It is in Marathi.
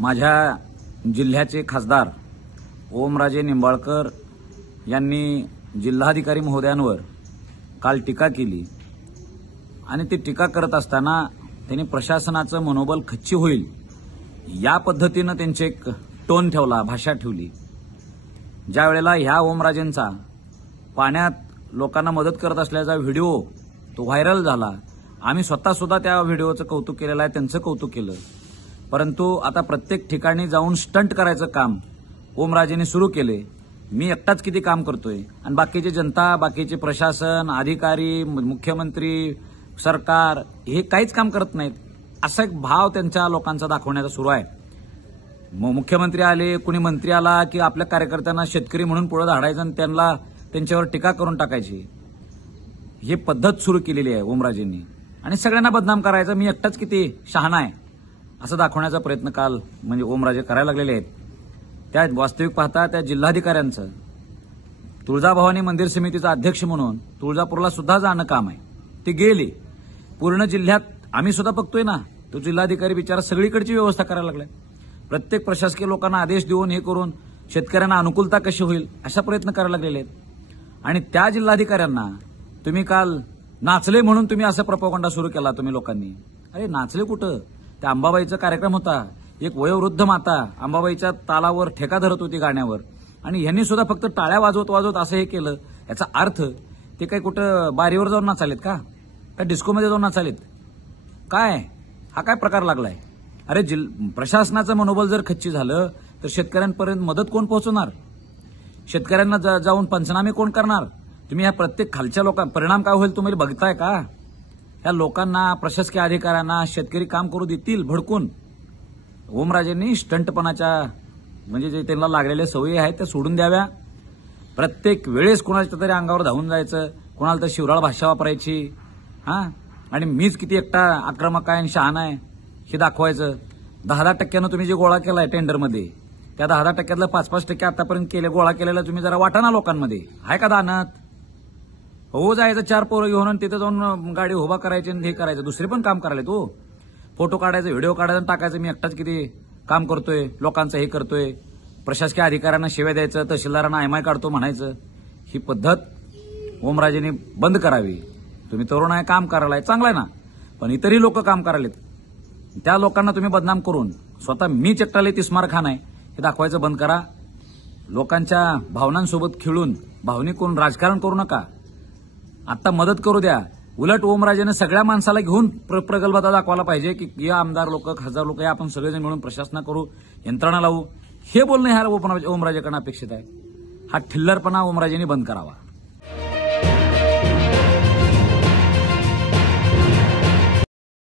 माझ्या जिल्ह्याचे खासदार ओमराजे निंबाळकर यांनी जिल्हाधिकारी महोदयांवर काल टीका केली आणि ती टीका करत असताना त्यांनी प्रशासनाचं मनोबल खच्ची होईल या पद्धतीनं त्यांचे एक टोन ठेवला, भाषा ठेवली। ज्या वेळेला ह्या ओमराजेंचा पाण्यात लोकांना मदत करत असल्याचा व्हिडिओ तो व्हायरल झाला, आम्ही स्वतः सुद्धा त्या व्हिडिओचं कौतुक केलेलं आहे, त्यांचं कौतुक केलं। परंतु आता प्रत्येक ठिकाणी जाऊन स्टंट करायचं काम ओमराजेंनी सुरू केले। मी एकटाच किती काम करतोय आणि बाकीची जनता, बाकीचे प्रशासन, अधिकारी, मुख्यमंत्री, सरकार हे काहीच काम करत नाहीत, असा एक भाव त्यांच्या लोकांचा दाखवण्याचा सुरू आहे। मुख्यमंत्री आले, कुणी मंत्री आला की आपल्या कार्यकर्त्यांना शेतकरी म्हणून पुढे धाडायचं आणि त्यांच्यावर टीका करून टाकायची, ही पद्धत सुरू केलेली आहे ओमराजेंनी आणि सगळ्यांना बदनाम करायचं, मी एकटाच किती शहाणा आहे असं दाखवण्याचा प्रयत्न काल म्हणजे ओमराजे करायला लागलेले आहेत। त्या वास्तविक पाहता त्या जिल्हाधिकाऱ्यांचं तुळजाभवानी मंदिर समितीचा अध्यक्ष म्हणून तुळजापूरला सुद्धा जाणं काम आहे, ते गेले। पूर्ण जिल्ह्यात आम्ही सुद्धा बघतोय ना, तो जिल्हाधिकारी बिचारा सगळीकडची व्यवस्था करायला लागलाय। प्रत्येक प्रशासकीय लोकांना आदेश देऊन हे करून शेतकऱ्यांना अनुकूलता कशी होईल अशा प्रयत्न करायला लागलेले आहेत। आणि त्या जिल्हाधिकाऱ्यांना तुम्ही काल नाचले म्हणून तुम्ही असं प्रोपगंडा सुरू केला तुम्ही लोकांनी। अरे नाचले कुठं? त्या अंबाबाईचा कार्यक्रम होता, एक वयोवृद्ध माता अंबाबाईच्या तालावर ठेका धरत होती गाण्यावर आणि यांनी सुद्धा फक्त टाळ्या वाजवत वाजवत असं हे केलं। याचा अर्थ ते काही कुठं बारीवर जाऊन नाचालेत का डिस्कोमध्ये जाऊन नाचालेत काय? हा काय प्रकार लागलाय? अरे प्रशासनाचं मनोबल जर खच्ची झालं तर शेतकऱ्यांपर्यंत मदत कोण पोहोचवणार? शेतकऱ्यांना जाऊन पंचनामे कोण करणार? तुम्ही ह्या प्रत्येक खालच्या लोकांना परिणाम काय होईल तुम्ही बघताय का? या लोकांना, प्रशासकीय अधिकाऱ्यांना शेतकरी काम करू देतील भडकून? ओमराजेंनी स्टंटपणाच्या म्हणजे जे त्यांना लागलेल्या सवयी आहेत त्या सोडून द्याव्या। प्रत्येक वेळेस कोणाच्या तरी अंगावर धावून जायचं, कोणाला तर शिवराळ भाषा वापरायची, आणि मीच किती एकटा आक्रमक आहे आणि शहाणा आहे हे दाखवायचं। 10% तुम्ही जे गोळा केलाय टेंडरमध्ये, त्या 10% 5% आतापर्यंत गोळा केलेला तुम्ही जरा वाटा ना लोकांमध्ये, आहे का दानत? हो जायचं 4 पोरं घेऊन आणि तिथे जाऊन गाडी उभा करायची आणि हे करायचं, दुसरे पण काम करायला तो फोटो काढायचं, व्हिडिओ काढायचं आणि टाकायचं, मी एकटाच किती काम करतोय, लोकांचं हे करतोय, प्रशासकीय अधिकाऱ्यांना शिव्या द्यायचं, तहसीलदारांना एमआय काढतो म्हणायचं, ही पद्धत ओमराजेंनी बंद करावी। तुम्ही तरुण आहे, काम करायला चांगलं आहे ना, पण इतरही लोक काम करायलेत, त्या लोकांना तुम्ही बदनाम करून स्वतः मी चट्टाले तिस्मार खान आहे हे दाखवायचं बंद करा। लोकांच्या भावनांसोबत खेळून भावनिक कोण राजकारण करू नका, आता मदत करू द्या। उलट ओमराजेने सगळ्या माणसाला घेऊन प्रगल्भता दाखवायला पाहिजे की या आमदार लोक, खासदार लोक, आपण सगळेजण मिळून प्रशासना करू, यंत्रणा लावू, हे बोलणं ह्या ओमराजेकडून अपेक्षित आहे। हा ठिल्लरपणा ओमराजेंनी बंद करावा।